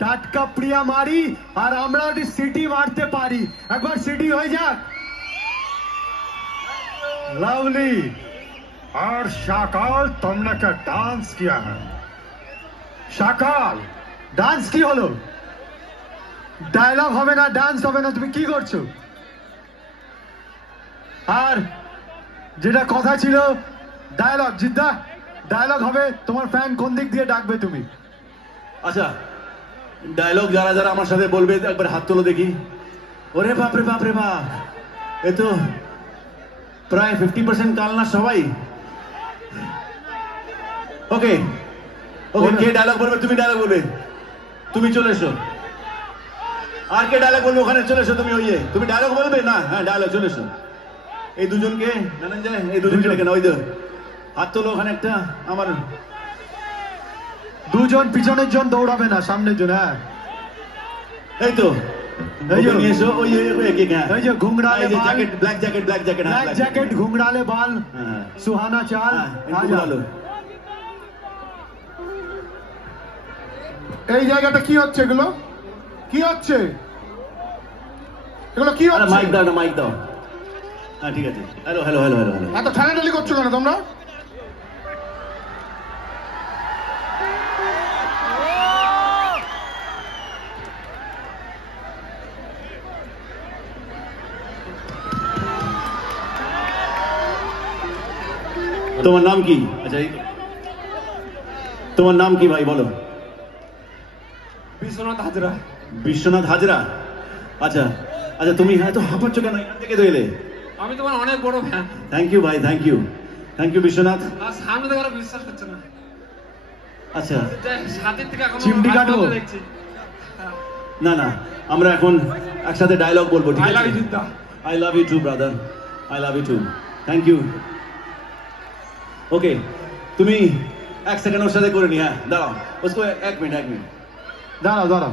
টাটকা প্রিয়া মারি আর আমরা ওটি সিটি মারতে পারি। একবার সিটি হয়ে যাক। लवली। और शाकाल तुमने क्या डांस किया है? शाकाल डांस की हलो डायलॉग होवे ना डांस होवे ना तुम्हें की करछो? আর যেটা কথা ছিল ডায়লগ জিদ্দা ডায়লগ হবে তোমার ফ্যান কোন দিক দিয়ে ডাকবে তুমি? আচ্ছা ডায়লগ যারা যারা আমার সাথে বলবে একবার হাত তোলো দেখি। ওরে বাপ রে বাপ রে বাপ, এ তো প্রায় 50% কাল না সবাই। ওকে ওকে, কে ডায়লগ বলবে? তুমি ডায়লগ বলবে, তুমি চলে এসো। আর কে ডায়লগ বলবে? ওখানে চলে এসো তুমি। ওইয়ে তুমি ডায়লগ বলবে না? হ্যাঁ ডায়লগ, চলে এসো। এই দুজনকে জানেন যে এই দুজনকে কেন ওই তো হাত তোলো ওখানে একটা। আমার দুজন পিছনের জন দৌড়াবে না, সামনের জন। হ্যাঁ এই তো নিয়ে এসো। ওই এই যে ঘুংড়ালে jacket, black jacket, black jacket, black jacket, ঘুংড়ালে বাল, সুহানা চাল। এই জায়গাটা কি হচ্ছে? এগুলো কি হচ্ছে? এগুলো কি হচ্ছে? মাইক দাও না, মাইক দাও। হ্যাঁ ঠিক আছে। Hello hello hello hello hello. এত ঠেলাঠেলি করছো কেন তোমরা? তোমার নাম কি? আচ্ছা তোমার নাম কি ভাই বলো? বিশ্বনাথ হাজরা। বিশ্বনাথ হাজরা। আচ্ছা আচ্ছা, তুমি এত হাঁপাচ্ছ কেন? এখান থেকে তো এলে। আমি তোমার অনেক বড় ফ্যান। থ্যাংক ইউ ভাই, thank you, thank you Biswanath. আর সামনে থেকে আর বিশ্বাস হচ্ছে না। আচ্ছা সাথে থেকে এখন চিমটি কাটবো দেখছি। না না, আমরা এখন একসাথে ডায়লগ বলবো, ঠিক আছে? আই লাভ ইউ জিদ্দা। I love you too brother, I love you too. Thank you. Okay তুমি এক সেকেন্ড ওর সাথে করে নি। হ্যাঁ দাঁড়াও, उसको এক মিনিট, এক মিনিট দাঁড়াও দাঁড়াও।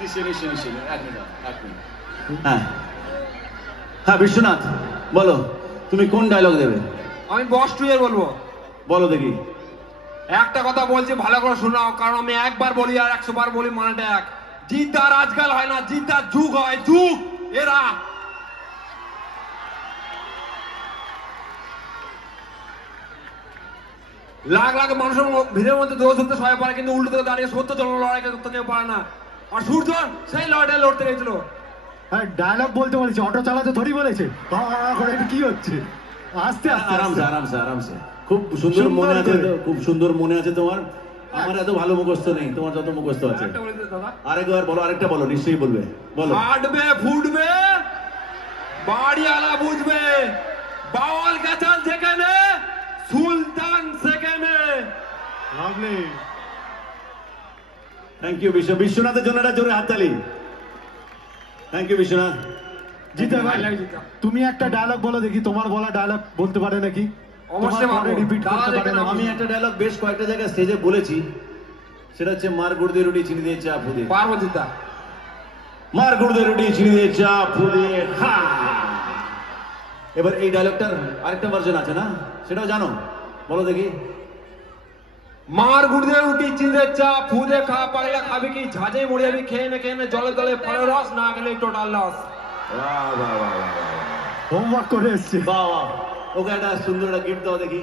নিশ্চয় নিশ্চয় নিশ্চয়, এক মিনিট, এক মিনিট। হ্যাঁ হ্যাঁ বিশ্বনাথ বলো, তুমি কোন ডায়লগ দেবে? আমি বস টু এর বলবো। বলো দেখি। একটা কথা বলছি, ভালো করে শোনাও, কারণ আমি একবার বলি আর 100 বার বলি, মানেটা এক। জিদ্দার আজকাল হয় না, জিদ্দার যুগ হয়, যুগ। এরা লাখ লাখ মানুষের ভিড়ের মধ্যে দোষ হতে সবাই পারে, কিন্তু উল্টো থেকে দাঁড়িয়ে সত্য জন লড়াই করতে কেউ পারে না। আর সূর্যন সেই লড়াইটা লড়তে গেছিল। হ্যাঁ ডায়লগ বলতে বলেছে, অটো চালাতে ধরি বলেছে। কি হচ্ছে? আস্তে আস্তে আরামসে আরামসে আরামসে। খুব সুন্দর মনে আছে তো, খুব সুন্দর মনে আছে তোমার। আমার এত ভালো মুখস্থ নেই, তোমার যত মুখস্থ আছে। আরেকবার বলো, আরেকটা বলো, নিশ্চয়ই বলবে। বলো। ফাটবে ফুটবে বাড়িওয়ালা বুঝবে, বাওয়াল গাছাল যেখানে, সুলতান সেখানে। লাভলি। থ্যাংক ইউ বিশ্বনাথের জন্য একটা জোরে হাততালি। Thank you Biswanath. জিতে ভাই তুমি একটা ডায়লগ বলো দেখি, তোমার বলা ডায়লগ বলতে পারে নাকি? রিপিট করতে পারে না? আমি একটা ডায়লগ বেশ কয়েকটা জায়গায় স্টেজে বলেছি, সেটা হচ্ছে মার গুড় দিয়ে রুটি চিনি দিয়ে চা ফুদিয়ে। পারবো জিদ্দা। মার গুড় দিয়ে রুটি চিনি দিয়ে চা ফুদিয়ে খা। এবার এই ডায়লগটার আরেকটা ভার্সন আছে না, সেটাও জানো? বলো দেখি। মার গুড় দিয়ে রুটি চিনি দিয়ে চা ফুদে খা, পাগলা খাবি কি ঝাঁঝে মুড়ে যাবি, খেয়ে নে খেয়ে নে, জলে জলে ফলের রস, না গেলে টোটাল লস। হোমওয়ার্ক করে এসছে। বাহ বাহ, ওকে একটা সুন্দর একটা গিফট দাও দেখি।